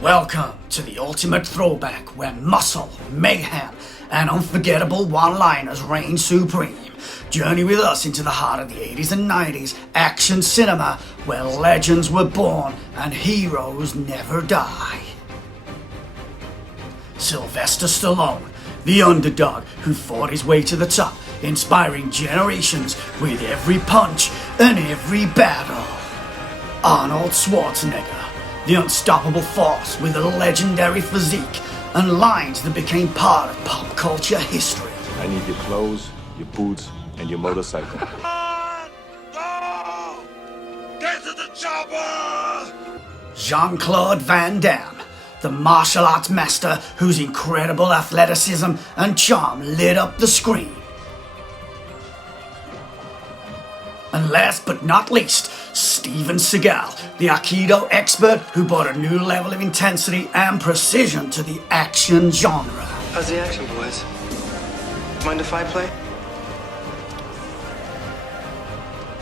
Welcome to the ultimate throwback where muscle, mayhem, and unforgettable one-liners reign supreme. Journey with us into the heart of the 80s and 90s action cinema where legends were born and heroes never die. Sylvester Stallone, the underdog who fought his way to the top, inspiring generations with every punch and every battle. Arnold Schwarzenegger, the unstoppable force with a legendary physique and lines that became part of pop culture history. I need your clothes, your boots, and your motorcycle. Go! Get to the chopper! Jean-Claude Van Damme, the martial arts master whose incredible athleticism and charm lit up the screen. And last but not least, Steven Seagal, the Aikido expert who brought a new level of intensity and precision to the action genre. How's the action, boys? Mind if I play?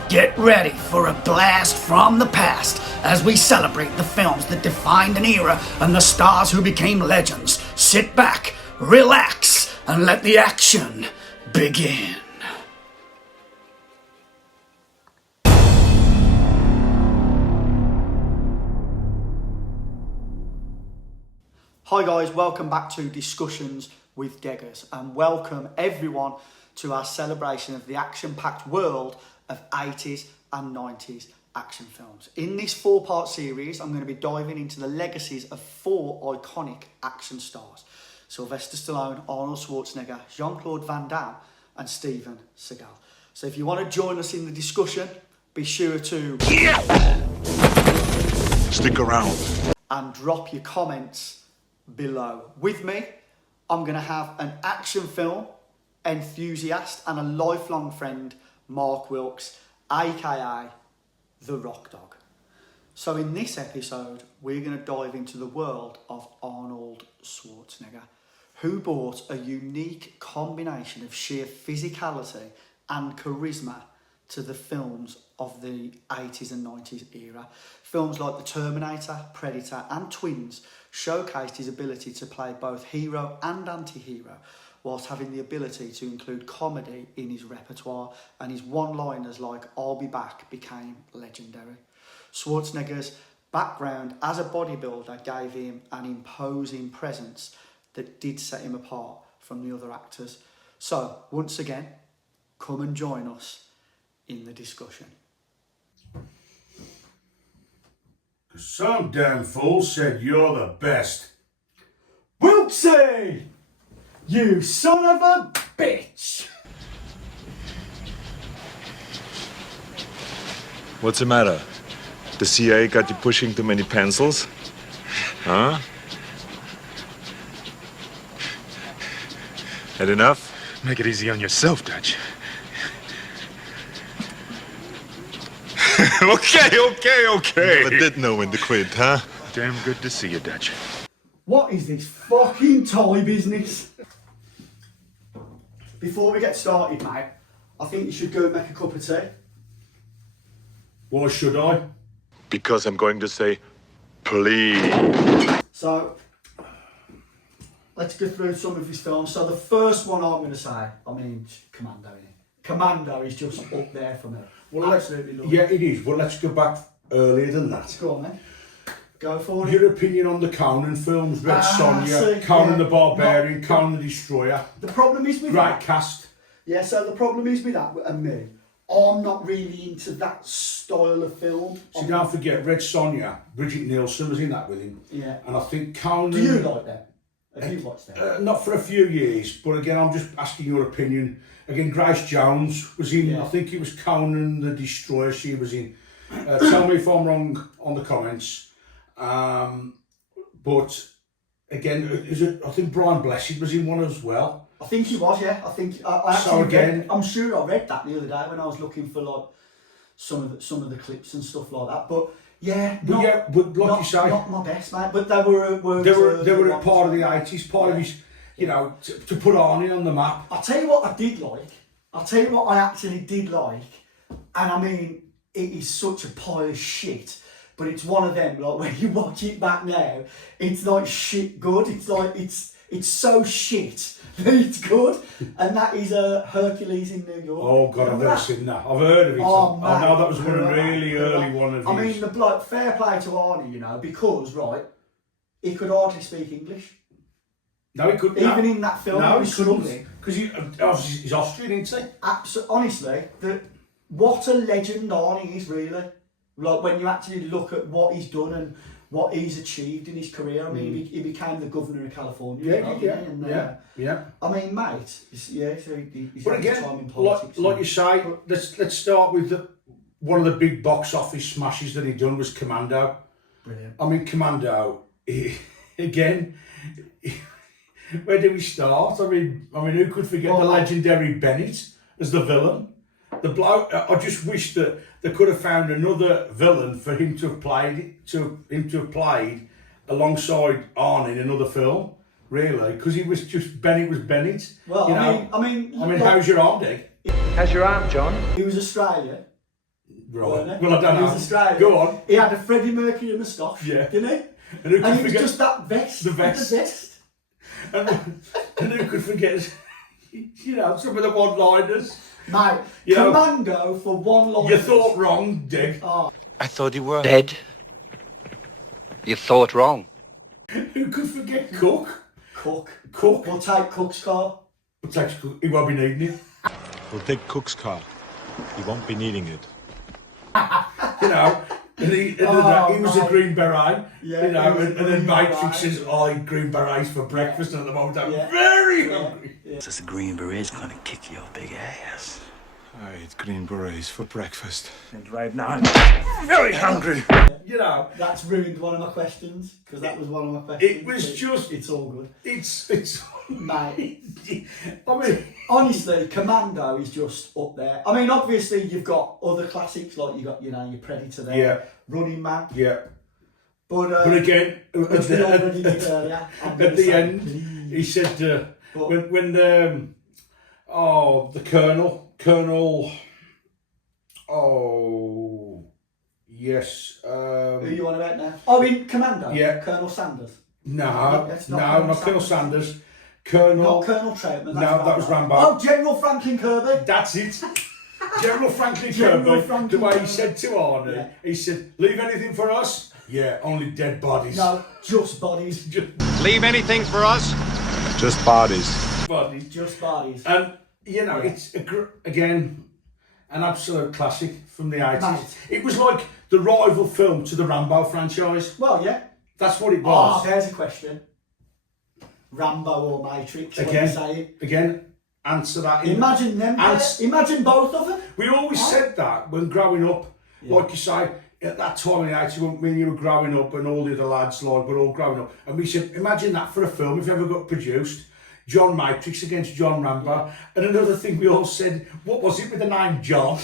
Get ready for a blast from the past as we celebrate the films that defined an era and the stars who became legends. Sit back, relax, and let the action begin. Hi guys, welcome back to Discussions with Deggers, and welcome everyone to our celebration of the action-packed world of 80s and 90s action films. In this four-part series, I'm going to be diving into the legacies of four iconic action stars: Sylvester Stallone, Arnold Schwarzenegger, Jean-Claude Van Damme, and Steven Seagal. So if you want to join us in the discussion, be sure to Stick around. and drop your comments below. With me, I'm going to have an action film enthusiast and a lifelong friend, Mark Wilkes, aka The Rock Dog. So in this episode, we're going to dive into the world of Arnold Schwarzenegger, who brought a unique combination of sheer physicality and charisma to the films of the 80s and 90s era. Films like The Terminator, Predator and Twins showcased his ability to play both hero and anti-hero, whilst having the ability to include comedy in his repertoire, and his one-liners like "I'll be back" became legendary. Schwarzenegger's background as a bodybuilder gave him an imposing presence that did set him apart from the other actors. So, once again, come and join us in the discussion. Some damn fool said you're the best. Wilksy! You son of a bitch! What's the matter? The CIA got you pushing too many pencils? Huh? Had enough? Make it easy on yourself, Dutch. Okay. Never did know when to quit, huh? Damn good to see you, Dutch. What is this fucking tie business? Before we get started, mate, I think you should go and make a cup of tea. Why should I? Because I'm going to say, please. So, let's go through some of his films. So the first one I'm going to say, Commando. Commando is just up there for me. Well, Absolutely love yeah, it is. Well, let's go back earlier than that. Go on, then. Go for it. Your opinion on the Conan films, Red Sonja, see, Conan yeah. the Barbarian, Conan the Destroyer. The problem is with Great that. cast. Yeah, so the problem is with that, and me, I'm not really into that style of film. See, don't forget, Red Sonja, Bridget Nielsen was in that with him. Yeah. And I think Conan... Do you like them? Have you watched them? Not for a few years, but again, I'm just asking your opinion. Again, Grace Jones was in, Yeah. I think it was Conan the Destroyer she was in. Tell me if I'm wrong on the comments. But again, I think Brian Blessed was in one as well. I think he was, yeah. I think I actually So again- read, I'm sure I read that the other day when I was looking for like some of the clips and stuff like that. But yeah, But like you say, not my best, mate. But they were a part of the 80s, part of his, you know, to put Arnie on the map. I'll tell you what I did like. I'll tell you what I actually did like, and I mean, it is such a pile of shit. but it's one of them, like, when you watch it back now, it's like shit good. It's like, it's so shit that it's good. And that is Hercules in New York. Oh God, I've never seen that. I've heard of it. Oh, I know that was mate, one of really mate. early one of I his. mean, the bloke, fair play to Arnie, you know, because, right, he could hardly speak English. No, he couldn't. Even in that film, no, he he was couldn't. struggling. Because obviously he's Austrian, isn't he? Honestly, what a legend Arnie is, really. Like, when you actually look at what he's done and what he's achieved in his career. I mean, he became the governor of California. Yeah. I mean, mate, so he's But had his again, time in politics. like you say, let's start with one of the big box office smashes that he done was Commando. Brilliant. I mean, Commando, where do we start? I mean, who could forget the legendary Bennett as the villain? The bloke. I just wish that they could have found another villain for him to have played alongside Arnie in another film. Really, because he was just Bennett was Bennett. Well, I mean, how's your arm, Dick? How's your arm, John? He was Australian. Right. Wasn't he? Well, I don't He know. was Australian. Go on. He had a Freddie Mercury moustache. Yeah. Didn't he? And who could And it was forget just that vest. the vest? The vest. and who could forget? Some of the one-liners. Mate, You know, Commando for one line. You thought wrong, Dick. Oh, I thought you were Dead. You thought wrong. Who could forget Cook? Cook. We'll take Cook's car. He won't be needing it. We'll take Cook's car. He won't be needing it. And he was a Green Beret. Yeah, and then Green Matrix Beret. says, I eat Green Berets for breakfast, and at the moment I'm Yeah. very hungry. Just the Green Beret's gonna kick your big ass. I eat green berets for breakfast. And right now, I'm very hungry. That's ruined one of my questions, because that was one of my questions. It was just... It's all good. It's... Mate, I mean... honestly, Commando is just up there. I mean, obviously, you've got other classics, like you got, your Predator there, Yeah. Running Man. Yeah. But again, which we already did earlier. at the end, he said, when the Colonel, yes. Who you on about now? Oh, in Commando? Yeah. Colonel Sanders? No, That's not Colonel Sanders. Colonel... Not Colonel Troutman. No, that was Rambo. Oh, General Franklin Kirby? That's it. General Franklin General Kirby, Franklin the way he Kirby. said to Arnie, Yeah. he said, leave anything for us? Yeah, only dead bodies. No, just bodies. Leave anything for us? Just bodies. Bodies. Just bodies. And, it's, again, an absolute classic from the 80s. Mate. It was like the rival film to the Rambo franchise. Well, yeah. That's what it Oh, was. there's a question. Rambo or Matrix? What you saying? Again, answer that. Imagine them. Imagine both of them. We always said that when growing up, like you say, at that time in the 80s when you were growing up and all the other lads were all growing up, and we said, imagine that for a film if it ever got produced. John Matrix against John Rambo. And another thing we all said, what was it with the name John?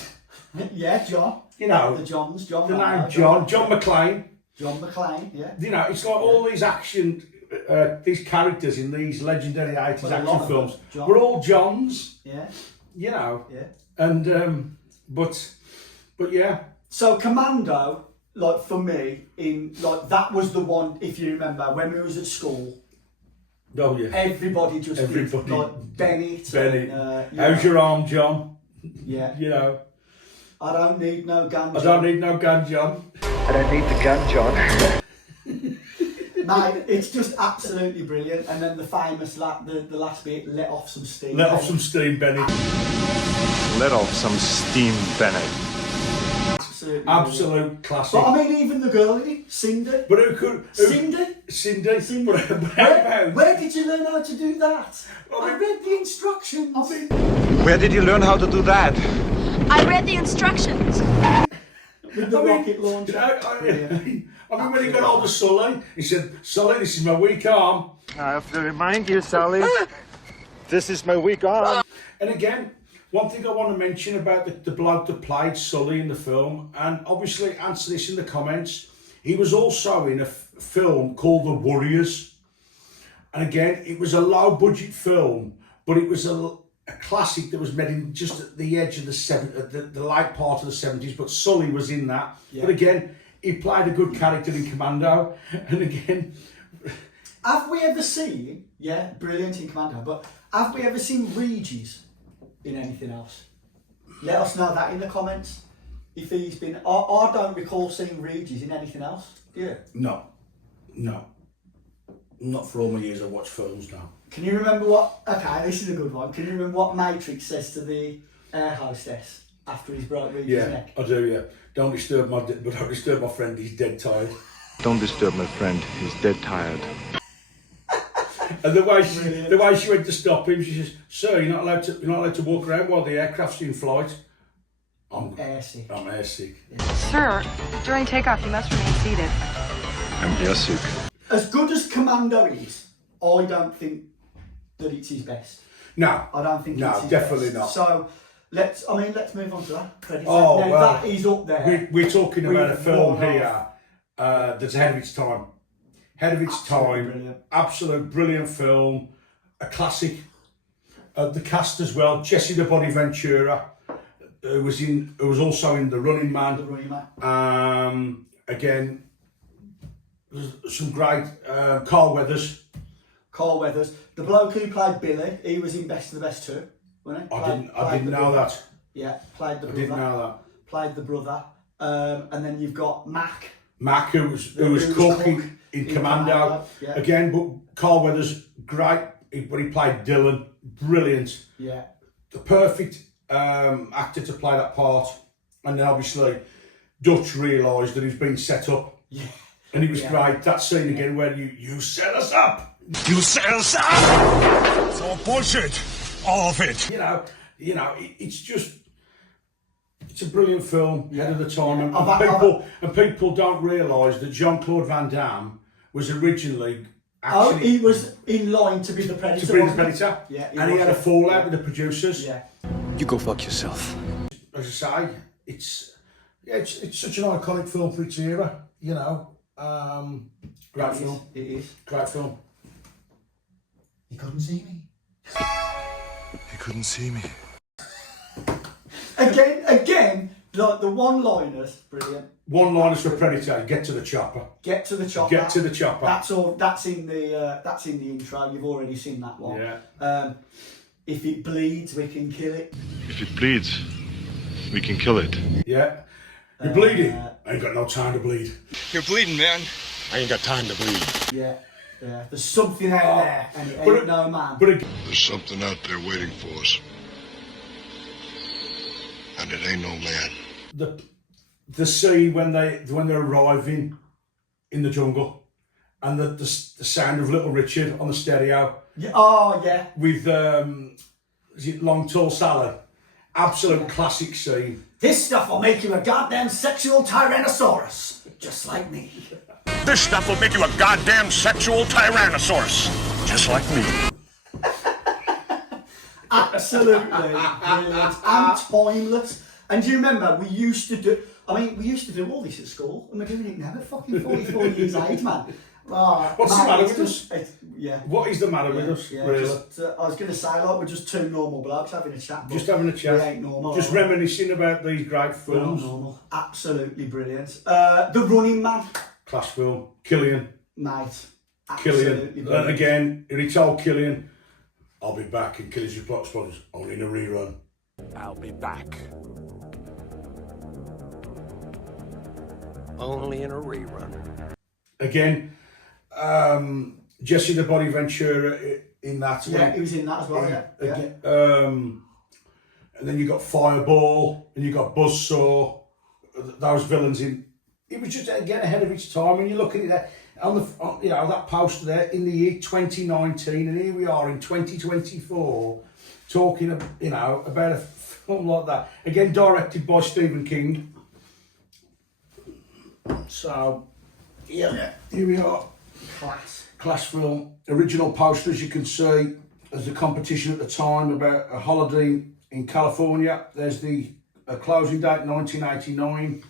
Yeah, John. The Johns. John. The Rambo, name John McClane. John McClane, yeah. It's like all these action, these characters in these legendary 80s Well, a lot action of films them, John. were all Johns. Yeah. Yeah. And, but yeah. So Commando, like for me, that was the one, if you remember, when we was at school, Oh yeah. everybody just did, like Bennett. And, How's your arm, John? Yeah. I don't need no gun, John. I don't need no gun, John. I don't need the gun, John. Mate, it's just absolutely brilliant. And then the famous, the last bit, let off some steam. Let off some steam, Benny. Let off some steam, Bennett. Absolute classic. But I mean, even the girl in it, Cindy. But who could... Cindy. Where did you learn how to do that? I read the instructions. Where did you learn how to do that? I read the instructions. With the rocket launcher. I mean, when he got hold of Sully, he said, Sully, this is my weak arm. I have to remind you, Sally, this is my weak arm. And again, one thing I want to mention about the bloke that played Sully in the film, and obviously answer this in the comments, he was also in a film called The Warriors. And again, it was a low-budget film, but it was a classic that was made in just at the edge of the late part of the 70s, but Sully was in that. Yeah. But again, he played a good character in Commando, and again, Have we ever seen, yeah, brilliant in Commando, but have we ever seen Regis in anything else? Let us know that in the comments. If he's been, I don't recall seeing Regis in anything else. Yeah. no, not for all my years I've watched films now. Can you remember what? Okay, this is a good one. Can you remember what Matrix says to the air hostess after he's broke Regis' neck? I do. Yeah, don't disturb my friend. He's dead tired. Don't disturb my friend. He's dead tired. And the way she went to stop him, she says, "Sir, you're not allowed to walk around while the aircraft's in flight." I'm airsick. I'm airsick. Sir, during takeoff, you must remain seated. I'm airsick. As good as Commando is, I don't think that it's his best. No, I don't think it's his definitely best. not. So let's move on to that. Predator. Oh, now, well, that is up there. We're talking about a With film one here that's ahead of its time. Ahead of its Absolutely time. brilliant. Absolute brilliant film. A classic. The cast as well. Jesse the Body Ventura, who was also in The Running Man. The Running Man. Again, there's some great Carl Weathers. Carl Weathers. The bloke who played Billy, he was in Best of the Best too, wasn't he? I didn't know that. Yeah, played the I brother. didn't know that. Played the brother. And then you've got Mac. Mac, who was Cook in Commando. Yeah. Again, but Carl Weathers, great. But he played Dylan, brilliant. Yeah. The perfect actor to play that part. And then obviously, Dutch realised that he's been set up. Yeah. And it was great. That scene again where you set us up. You set us up! It's all bullshit. All of it. It's a brilliant film, ahead of the time, Yeah. and people don't realise that Jean-Claude Van Damme was originally actually he was in line to be the Predator. to be the wasn't he? Predator, Yeah, and he had a fallout with the producers. Yeah. You go fuck yourself. As I say, it's such an iconic film for its era. Great film. It is. Great film. He couldn't see me. He couldn't see me. Again, the one-liners, brilliant. One-liners for Predator: get to the chopper. Get to the chopper. Get to the chopper. That's all. That's in the intro. You've already seen that one. Yeah. If it bleeds, we can kill it. If it bleeds, we can kill it. Yeah. You're bleeding. I ain't got no time to bleed. You're bleeding, man. I ain't got time to bleed. Yeah. Yeah. There's something out there, and it ain't no man. But again, There's something out there waiting for us. And it ain't no man. the scene when they're arriving in the jungle, and the sound of Little Richard on the stereo. Yeah. Oh yeah. With is it Long Tall Sally? Absolute classic scene. This stuff will make you a goddamn sexual tyrannosaurus, just like me. This stuff will make you a goddamn sexual tyrannosaurus. Just like me. Absolutely brilliant and timeless. And do you remember we used to do all this at school, and we're doing it now at fucking 44 years age, man. Oh, What's the matter with us? Yeah. What is the matter with us? Yeah, Really? I was going to say, like, we're just two normal blokes having a chat. Just having a chat. We ain't normal. Just reminiscing about these great We're not films. normal. Absolutely brilliant. The Running Man. Class film. Killian. Mate. Killian. Absolutely And brilliant. again, he told Killian, "I'll be back in Killers Your Plot Spotters, only in a rerun." I'll be back. Only in a rerun. Again, Jesse the Body Ventura in that. Yeah, he was in that as well, yeah. Again, and then you got Fireball, and you got Buzzsaw. Those villains in. It was just again ahead of its time. When you look at it there, on that poster there in the year 2019, and here we are in 2024, talking about a film like that. Again, directed by Stephen King. So, yeah, here we are. Class film. Original poster, as you can see, as the competition at the time about a holiday in California. There's the closing date, 1989.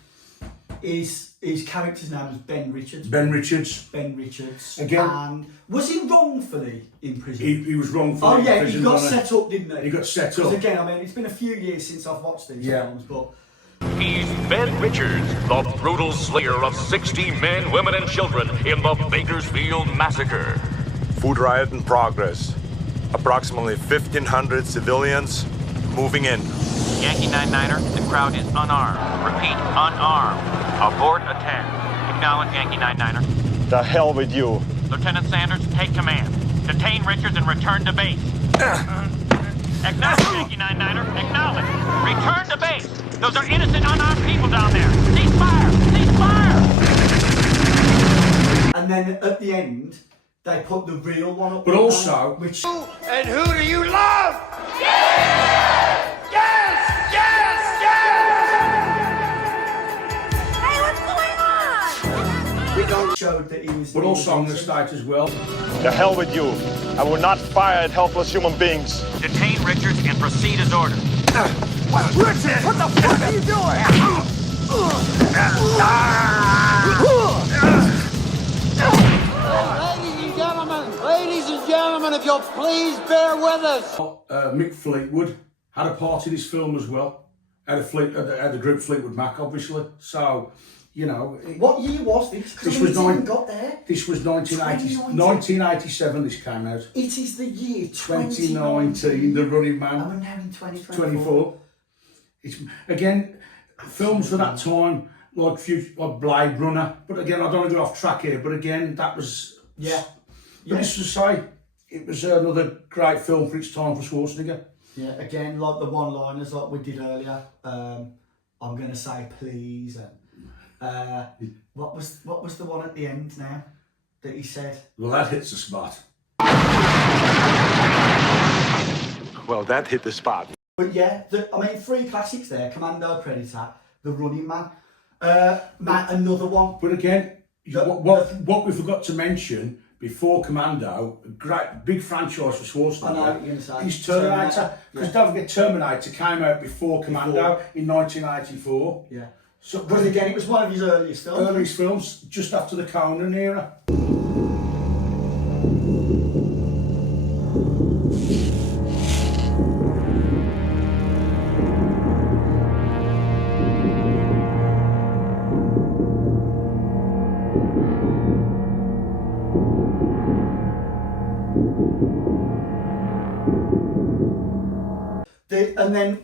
His character's name was Ben Richards. Ben Richards. Ben Richards. Again. And was he wrongfully in prison? He was wrongfully Oh in yeah, prison, he got wasn't set up, didn't he? He got set Because up. again, I mean, it's been a few years since I've watched these films, but He's Ben Richards, the brutal slayer of 60 men, women, and children in the Bakersfield Massacre. Food riot in progress. Approximately 1,500 civilians moving in. Yankee 99er, the crowd is unarmed. Repeat, unarmed. Abort attack. Acknowledge Yankee 99er. The hell with you. Lieutenant Sanders, take command. Detain Richards and return to base. Acknowledge Yankee 99er. Acknowledge. Return to base. Those are innocent, unarmed people down there. Cease fire! Cease fire! And then at the end, they put the real one up. But also, which. And who do you love? Hey, what's going on? We don't show that he was. but also I'm going to state as well. The hell with you. I will not fire at helpless human beings. Detain Richards and proceed as ordered. Richard, what the fuck are you doing? Ladies and gentlemen, if you'll please bear with us. Mick Fleetwood had a part in this film as well. Had the group Fleetwood Mac, obviously. So, you know. What year was this? This was got there. This was 1987. This came out. It is the year 2019. The Running Man. And we're now in 2024. 24. It's again films for that time, like Blade Runner. But again, I don't want to go off track here. But again, that was But this to say, it was another great film for its time for Schwarzenegger. Yeah, again, like the one-liners like we did earlier. I'm gonna say please, and what was the one at the end now that he said? Well, that hits the spot. Well, that hit the spot. But yeah, I mean, 3 classics there: Commando, Predator, The Running Man. Another one. But again, what we forgot to mention before Commando, a great big franchise for Schwarzenegger. I know what you're going to say. Is Terminator. Because don't forget, Terminator came out before Commando in 1984. Yeah. So, but again, it was one of his earliest films. Earliest films, just after the Conan era.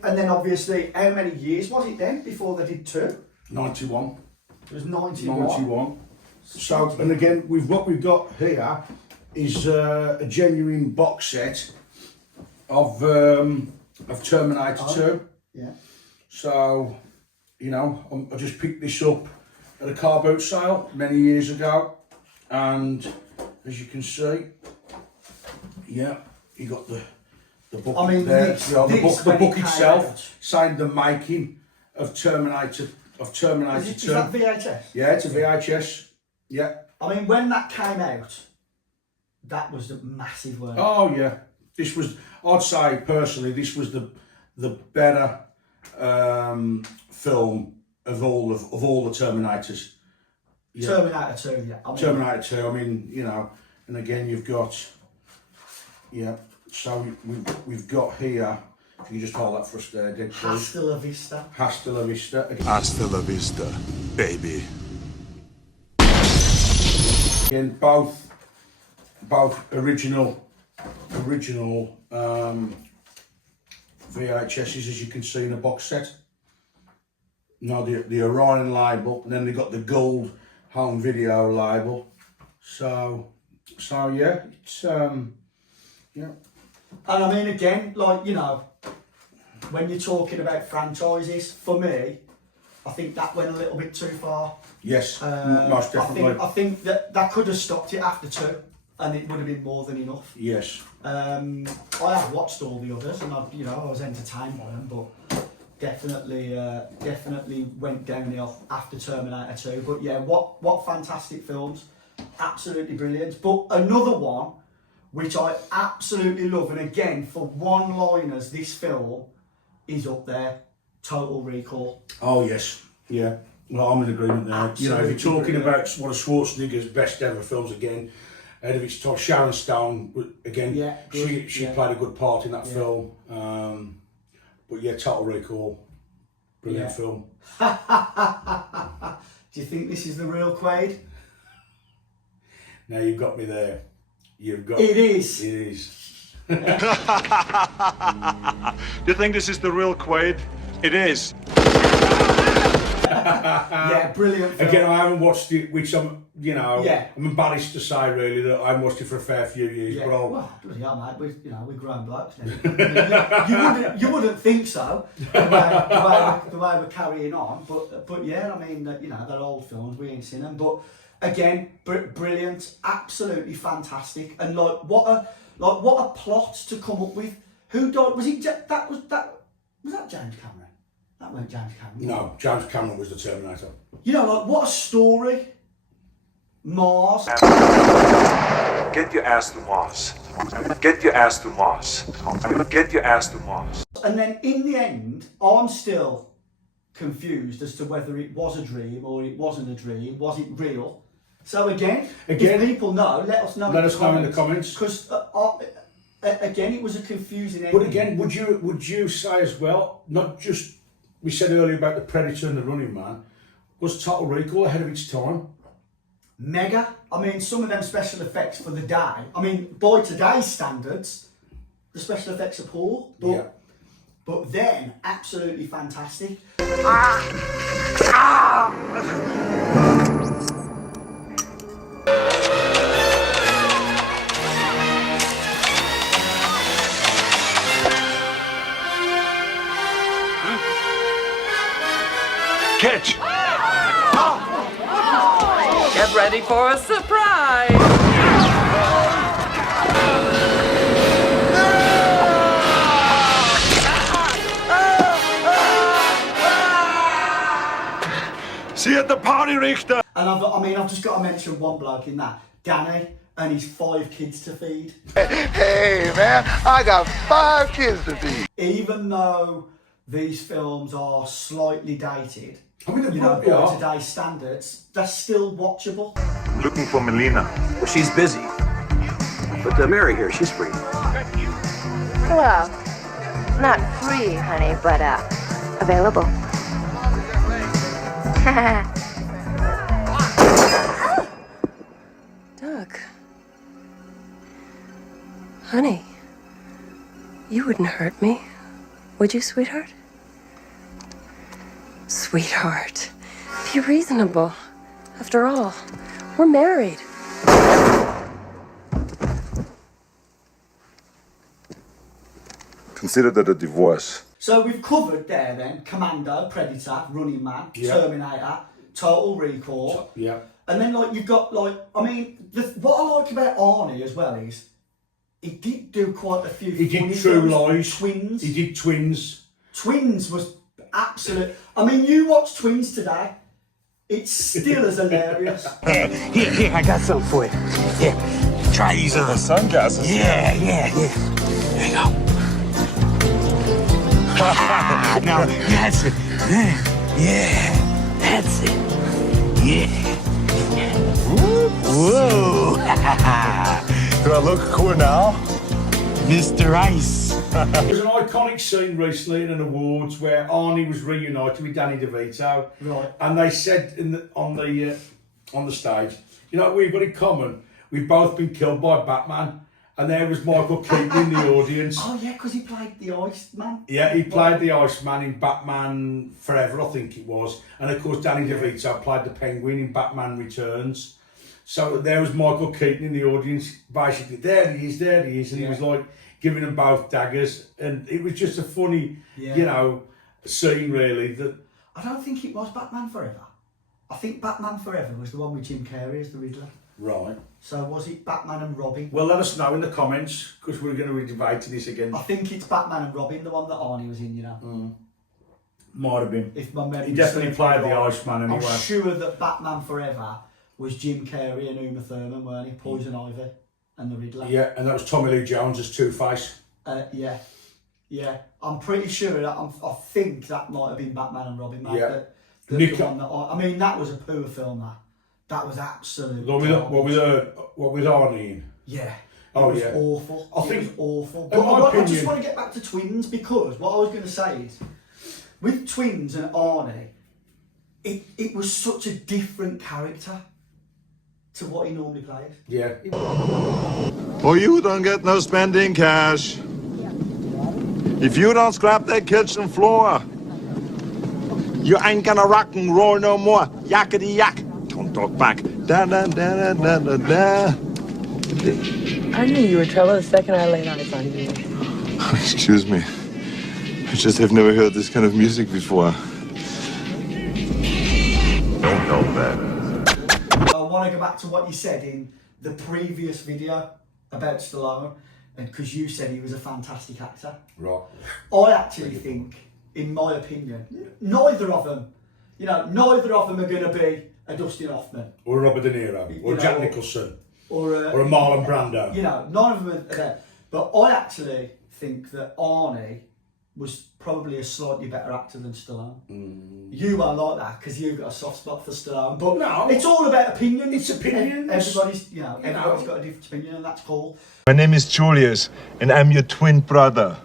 And then obviously, how many years was it then before they did 2? 91. It was 91. 91. So, and again, what we've got here is a genuine box set of Terminator 2. Yeah. So, you know, I just picked this up at a car boot sale many years ago, and as you can see, yeah, you got the book there. The book itself signed the making of Terminator 2. Is that VHS? Yeah, it's a VHS. Yeah. I mean, when that came out, that was a massive work. Oh yeah, this was. I'd say personally, this was the better film of all the Terminators. Yeah. Terminator 2, yeah. I mean, Terminator 2. I mean, you know, and again you've got, yeah. So we've got here. If you just hold that for us there, Dick, please. Hasta la vista. Hasta la vista. Hasta la vista, baby. Again, both original VHSs, as you can see in a box set. Now the Orion label, and then they got the gold home video label. So yeah, it's yeah. And I mean, again, like, you know, when you're talking about franchises, for me, I think that went a little bit too far. Yes, most definitely. I think that could have stopped it after 2, and it would have been more than enough. Yes. I have watched all the others, and I was entertained by them, but definitely went downhill after Terminator 2. But yeah, what fantastic films, absolutely brilliant. But another one which I absolutely love, and again, for one-liners, this film is up there, Total Recall. Oh yes, yeah. Well, I'm in agreement there. Absolutely, you know, if you're talking about one of Schwarzenegger's best ever films again, out of its top, Sharon Stone, again, yeah, she played a good part in that film. But yeah, Total Recall. Brilliant film. Do you think this is the real Quaid? Now you've got me there. You've got It is. It is. Do you think this is the real Quaid? It is. Yeah, brilliant film. Again, I haven't watched it, which I'm embarrassed to say really that I haven't watched it for a fair few years. Yeah. But I'll... Well, bloody hell, mate. We're grown blokes now. you wouldn't think so the way we're carrying on, but yeah, I mean, they're old films. We ain't seen them, but again, brilliant, absolutely fantastic, and what a plot to come up with. Who died? Was it that was that James Cameron? That weren't James Cameron. No, James Cameron was the Terminator. What a story. Mars. Get your ass to Mars. Get your ass to Mars. Get your ass to Mars. And then in the end, I'm still confused as to whether it was a dream or it wasn't a dream. Was it real? So again, if people know, let us know. Let us know in the comments. Because again, it was a confusing ending. But again, would you say as well? Not just we said earlier about the Predator and the Running Man. Was Total Recall ahead of its time? Mega. I mean, some of them special effects for the day. I mean, by today's standards, the special effects are poor. But then, absolutely fantastic. Catch! Get ready for a surprise! See you at the party, Richter! And I've just got to mention one bloke in that, Danny, and his 5 kids to feed. Hey, man, I got 5 kids to feed. Even though these films are slightly dated, I mean, by today's standards, they're still watchable. Looking for Melina. Well, she's busy. But Mary here, she's free. Well, not free, honey, but available. Doug. Honey, you wouldn't hurt me, would you, sweetheart? Sweetheart, be reasonable. After all, we're married. Consider that a divorce. So we've covered there then, Commando, Predator, Running Man, Terminator, Total Recall. Yeah. And then you've got what I like about Arnie as well is he did do quite a few. He did True Lies. Twins. He did Twins. Twins was absolute. I mean, you watch Twins today, it's still as hilarious. Here, I got something for you. Here, try these on. Sunglasses. Yeah. Here you go. Now, that's it. Yeah, that's it. Yeah. Whoa. Do I look cool now? Mr. Ice. There's an iconic scene recently in an awards where Arnie was reunited with Danny DeVito. Right. And they said on the stage, we've got in common. We've both been killed by Batman. And there was Michael Keaton in the audience. Oh yeah, because he played the Iceman. Yeah, he played the Iceman in Batman Forever, I think it was. And of course, Danny DeVito played the Penguin in Batman Returns. So there was Michael Keaton in the audience, basically, there he is, and he was like giving them both daggers. And it was just a funny, scene really. That I don't think it was Batman Forever. I think Batman Forever was the one with Jim Carrey as the Riddler. Right. So was it Batman and Robin? Well, let us know in the comments, because we're going to be debating this again. I think it's Batman and Robin, the one that Arnie was in, Might have been. If my memory he definitely played the Iceman anyway. I'm sure that Batman Forever was Jim Carrey and Uma Thurman, weren't he? Poison Ivy and the Riddler. Yeah, and that was Tommy Lee Jones as Two-Face. Yeah. I'm pretty sure that I think that might have been Batman and Robin, mate. Yeah. The one that that was a poor film, that was absolutely what with Arnie in? Yeah. It was awful. I think it was awful. But I just want to get back to Twins, because what I was going to say is with Twins and Arnie, it was such a different character to what he normally plays. Yeah. Oh, you don't get no spending cash. If you don't scrap that kitchen floor, you ain't gonna rock and roll no more. Yakety yak. Don't talk back. Da da da da da da. I knew you were trouble the second I laid eyes on you. Excuse me. I just have never heard this kind of music before. Don't know that. I want to go back to what you said in the previous video about Stallone, and because you said he was a fantastic actor. Right. I actually think, in my opinion, neither of them are going to be a Dustin Hoffman. Or Robert De Niro. Or Jack Nicholson. Or a Marlon Brando. None of them are there. But I actually think that Arnie was probably a slightly better actor than Stallone. You won't like that because you've got a soft spot for Stallone. But no, it's all about opinion. It's opinions. Everybody's got a different opinion, and that's cool. My name is Julius, and I'm your twin brother.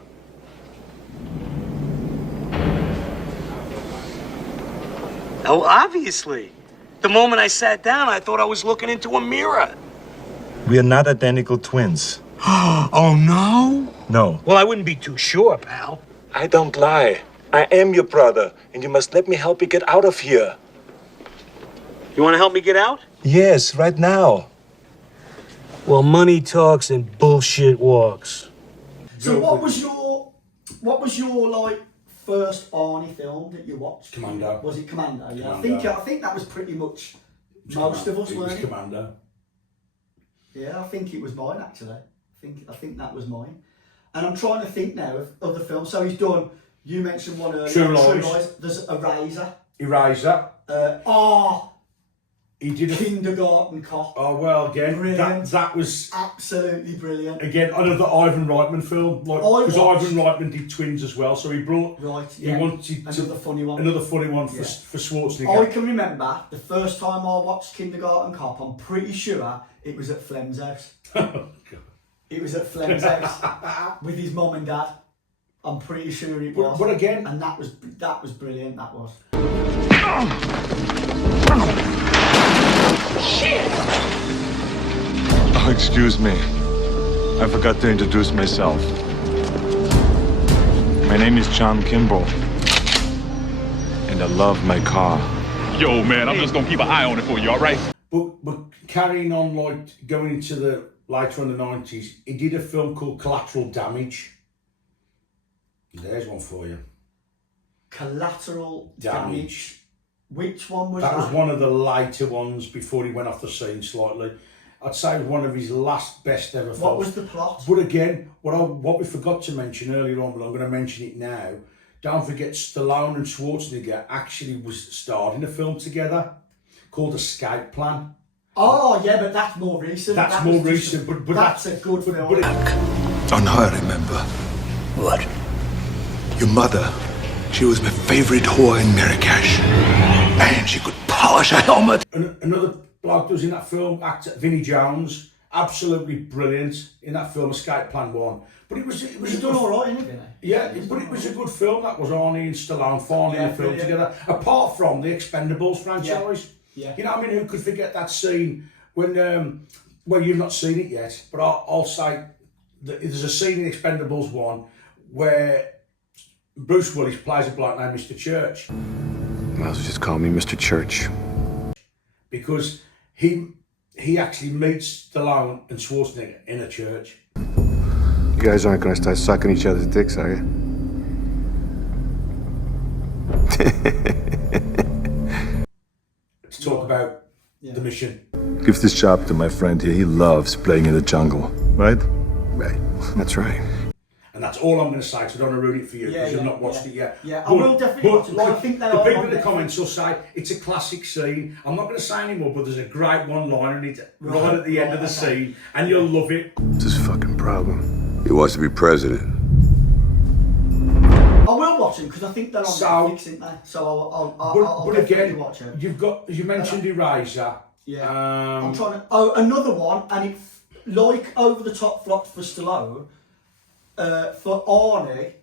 Oh, obviously. The moment I sat down, I thought I was looking into a mirror. We are not identical twins. Oh, no? No. Well, I wouldn't be too sure, pal. I don't lie. I am your brother, and you must let me help you get out of here. You want to help me get out? Yes, right now. Well, money talks and bullshit walks. So what was your like first Arnie film that you watched? Commando. Was it Commando? Yeah. Commando. I think that was pretty much most of us, It weren't was it? Commando. Yeah, I think it was mine actually. I think that was mine. And I'm trying to think now of other films. So he's done. You mentioned one earlier. True Lies. There's Eraser. He did a Kindergarten Cop. Oh well, again, Brilliant. that was Absolutely brilliant. again another Ivan Reitman film, like because Ivan Reitman did Twins as well, so he brought he wanted another funny one for Schwarzenegger. I can remember the first time I watched Kindergarten Cop. I'm pretty sure it was at Flem's house. It was at Flem's house with his mum and dad. I'm pretty sure it was. But again, and that was brilliant. That was. Shit! Oh, excuse me. I forgot to introduce myself. My name is John Kimball. And I love my car. Yo, man, I'm just gonna keep an eye on it for you, all right? But carrying on, like going into the later in the 90s, he did a film called Collateral Damage. There's one for you. Collateral Damage. Which one was that? That was one of the later ones before he went off the scene slightly. I'd say one of his last best ever films. What was the plot? But again, what we forgot to mention earlier on, but I'm going to mention it now. Don't forget, Stallone and Schwarzenegger actually starred in a film together called Escape Plan. Oh yeah, but that's more recent. That's more recent, but that's a good film. Oh, now I remember. What? Your mother. She was my favorite whore in Marrakesh. And she could polish a helmet. Another bloke that was in that film, actor Vinnie Jones, absolutely brilliant in that film, Escape Plan 1. But it was done all right, isn't it? Yeah, but it was a good film. That was Arnie and Stallone finally in a film together. Apart from the Expendables franchise. Yeah. You know what I mean? Who could forget that scene when, well, you've not seen it yet, but I'll say that there's a scene in Expendables 1 where Bruce Willis plays a bloke named Mr. Church. Might as well just call me Mr. Church. Because he actually meets Stallone and Schwarzenegger in a church. You guys aren't gonna start sucking each other's dicks, are you? To talk about the mission. Give this job to my friend here. He loves playing in the jungle, right? Right. That's right. And that's all I'm going to say, because I don't want to ruin it for you, because you've not watched it yet. Yeah, I will definitely watch it. Like, I think the people in the comments will say, it's a classic scene. I'm not going to say anymore, but there's a great one-liner in it right at the end of the scene, and you'll love it. It's his fucking problem. He wants to be president. I will watch them, because I think they're on Netflix, isn't they? So I'll definitely watch them. You mentioned Eraser. Yeah. I'm trying to... Oh, another one, and it's like over-the-top flop for Stallone. For Arnie,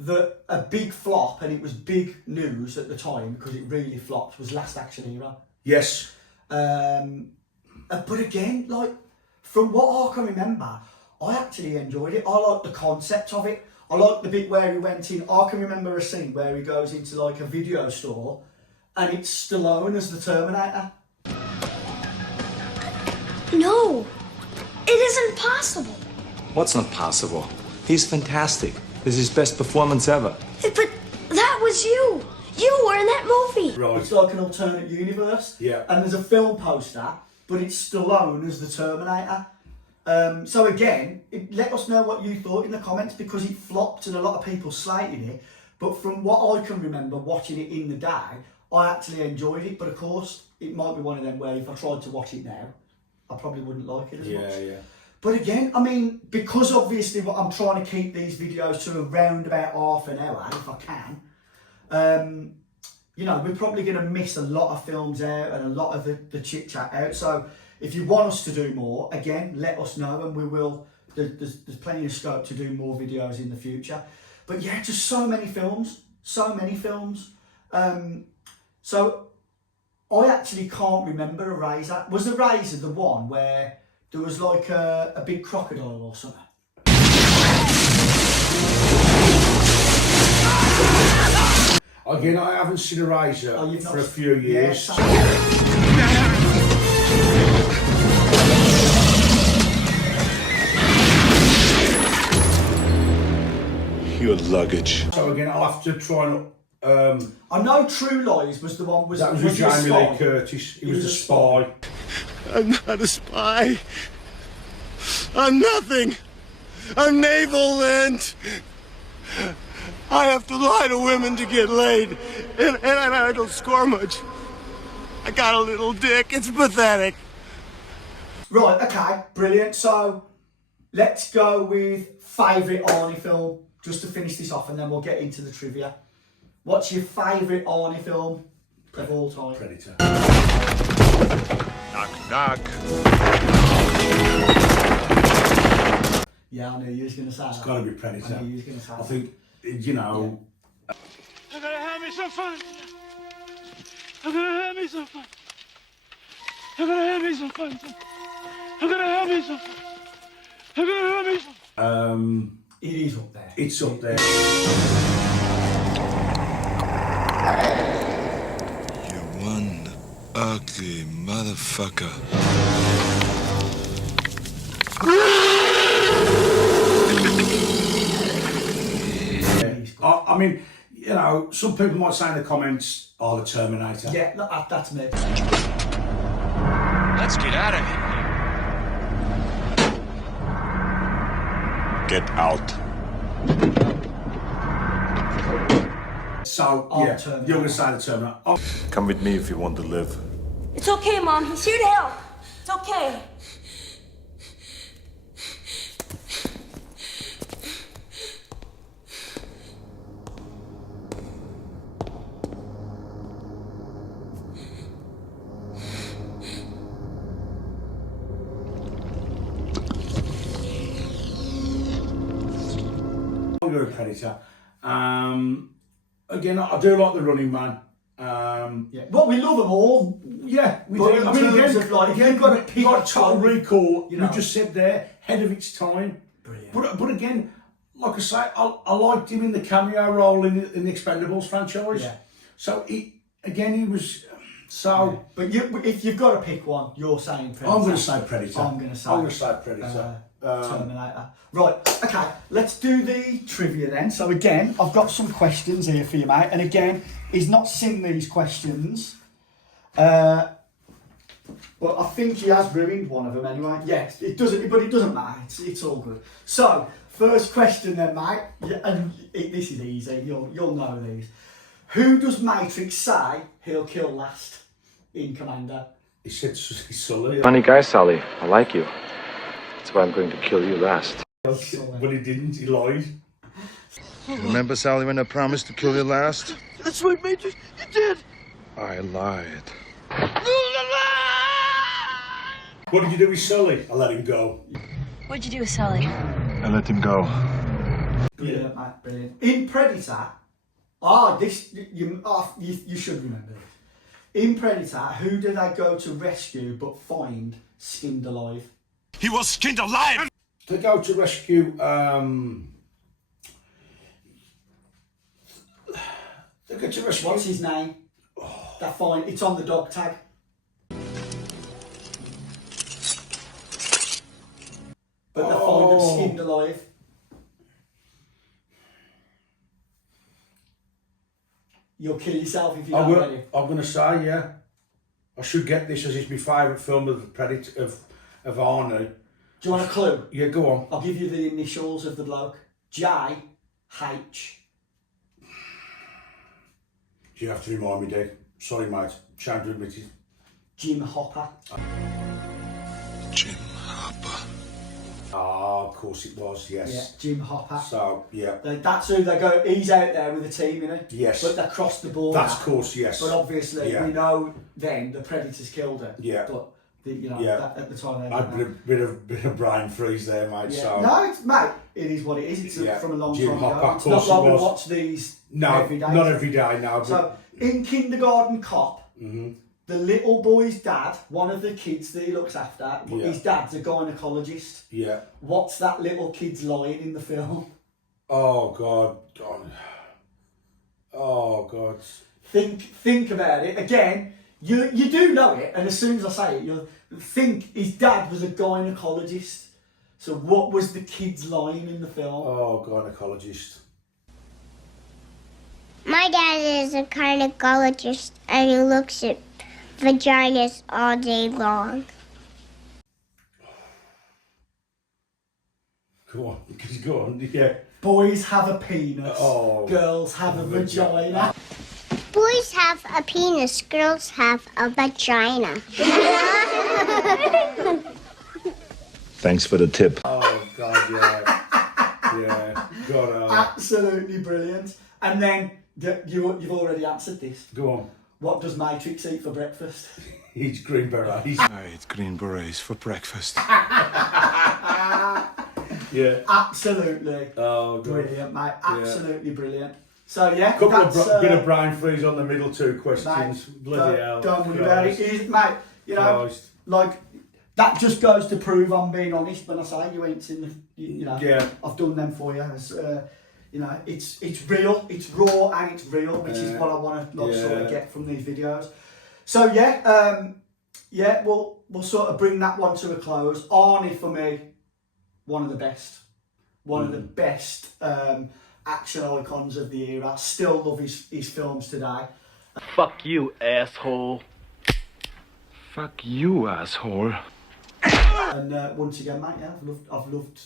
that a big flop, and it was big news at the time because it really flopped, was Last Action Hero. Yes. But again, like, from what I can remember, I actually enjoyed it. I like the concept of it. I like the bit where he went in. I can remember a scene where he goes into like a video store and it's Stallone as the Terminator. No, it isn't possible. What's not possible? He's fantastic. This is his best performance ever. But that was you. You were in that movie. Right. It's like an alternate universe. Yeah. And there's a film poster, but it's Stallone as the Terminator. So again, let us know what you thought in the comments, because it flopped and a lot of people slated it. But from what I can remember watching it in the day, I actually enjoyed it. But of course, it might be one of them where if I tried to watch it now, I probably wouldn't like it as much. Yeah. But again, I mean, because obviously what I'm trying to keep these videos to around about half an hour, if I can, you know, we're probably going to miss a lot of films out and a lot of the chit chat out. So if you want us to do more, again, let us know and we will. There's plenty of scope to do more videos in the future. But yeah, just so many films. So I actually can't remember a Razor. Was the Razor the one where there was like a big crocodile or something? Again, I haven't seen a Razor for a few years. Your luggage. So again, I'll have to try and... I know True Lies was the one... that was with Jamie Lee Curtis. He was the spy. I'm not a spy. I'm nothing. I'm naval lint. I have to lie to women to get laid, and I don't score much. I got a little dick. It's pathetic. Right, okay, brilliant. So let's go with favourite Arnie film, just to finish this off, and then we'll get into the trivia. What's your favourite Arnie film of all time? Predator. Knock, knock. Yeah, I knew you was going to say that. It's got to be Predator. I knew you was going to say that. I think, you know... I'm gonna have me some fun. I'm gonna have me some fun. I'm gonna have me some fun. I'm gonna have me some fun. I'm gonna have me some fun. It is up there. It's up there. You one ugly motherfucker. I mean, you know, some people might say in the comments, oh, the Terminator. Yeah, that's me. Let's get out of here. Get out. So, yeah, you're going to say the Terminator. Oh. Come with me if you want to live. It's okay, Mom. He's here to help. It's okay. I'm going to Predator. Again, I do like the Running Man. Yeah, but we love them all. Yeah, we but do. I mean, again, like, you've got to pick Total Recall. you know. We just said there, head of its time. Brilliant. But again, like I say, I liked him in the cameo role in the Expendables franchise. Yeah. So he was. So, yeah. But if you've got to pick one, you're saying Predator. I'm going to say Predator. I'm going to say Predator. Terminator. Right, okay, let's do the trivia then. So again, I've got some questions here for you, mate. And again, he's not seen these questions. But I think he has ruined one of them anyway. Yes, it doesn't matter. It's all good. So, first question then, mate. This is easy. You'll know these. Who does Matrix say he'll kill last in Commando? He said Sully. Funny guy, Sully. I like you. That's why I'm going to kill you last. But he didn't. He lied. You remember, Sally, when I promised to kill you last? That's right, Major. You did. I lied. What did you do with Sully? I let him go. What'd you do with Sully? I let him go. Brilliant, mate, brilliant. In Predator, you should remember this. In Predator, who do they go to rescue but find skinned alive? He was skinned alive! They go to rescue, they go to rescue... What's his name? They find, it's on the dog tag. But they find them skinned alive. You'll kill yourself if you don't get it. I'm going to say, yeah. I should get this as it's my favourite film of the Predator, of Arnold. Do you want a clue? Yeah, go on. I'll give you the initials of the bloke. J-H. You have to remind me, Dave. Sorry, mate. Shame to admit it. Jim Hopper. Jim Hopper. Ah, of course it was, yes. Yeah, Jim Hopper. So, yeah. That's who they go. He's out there with the team, innit? Yes. But they crossed the border. That's of course, yes. But obviously, we know then the Predators killed her. Yeah. But, at the time they I had a bit of brain freeze there, mate. Yeah. So. No, mate, it is what it is. It's from a long Jim time Hopper, ago. of It's course not like it we was. watch these every day. Not every day, no. But... So, in Kindergarten Cop, the little boy's dad, one of the kids that he looks after, his dad's a gynecologist. Yeah. What's that little kid's line in the film? Oh, God. Oh, God. Think about it. Again, you do know it, and as soon as I say it, you'll think his dad was a gynecologist. So what was the kid's line in the film? Oh, gynecologist. My dad is a gynecologist, and he looks at vaginas all day long. Go on, yeah. Boys have a penis, Oh, girls have a vagina. Boys have a penis, girls have a vagina. Thanks for the tip. Oh, God, yeah. Yeah. God, Absolutely brilliant. And then, you've already answered this. Go on. What does Matrix eat for breakfast? He eats green berets. I eat green berets for breakfast. Yeah. Absolutely. Oh, God. Brilliant, mate. Absolutely brilliant. So, yeah. Bit of brain freeze on the middle two questions. Mate, Bloody hell. Don't worry about it. Mate, you know, like, that just goes to prove I'm being honest when I say you ain't seen the, you know, yeah. I've done them for you. You know, it's real, it's raw and it's real, which is what I want to sort of get from these videos. So yeah, we'll sort of bring that one to a close. Arnie for me, one of the best, of the best action icons of the era. Still love his films today. Fuck you, asshole. Fuck you, asshole. And once again, mate, yeah, I've loved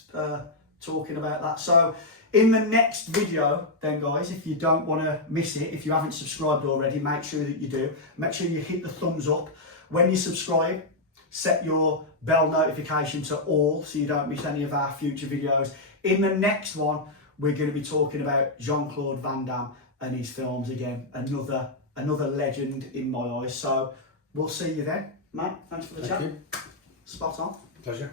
talking about that. So in the next video, then guys, if you don't want to miss it, if you haven't subscribed already, make sure that you do. Make sure you hit the thumbs up. When you subscribe, set your bell notification to all so you don't miss any of our future videos. In the next one, we're going to be talking about Jean-Claude Van Damme and his films again. Another legend in my eyes. So we'll see you then, mate. Thanks for the chat. You. Spot on. Pleasure.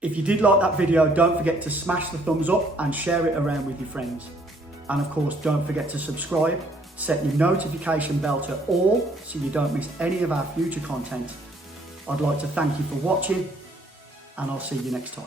If you did like that video, don't forget to smash the thumbs up and share it around with your friends. And of course, don't forget to subscribe, set your notification bell to all so you don't miss any of our future content. I'd like to thank you for watching, and I'll see you next time.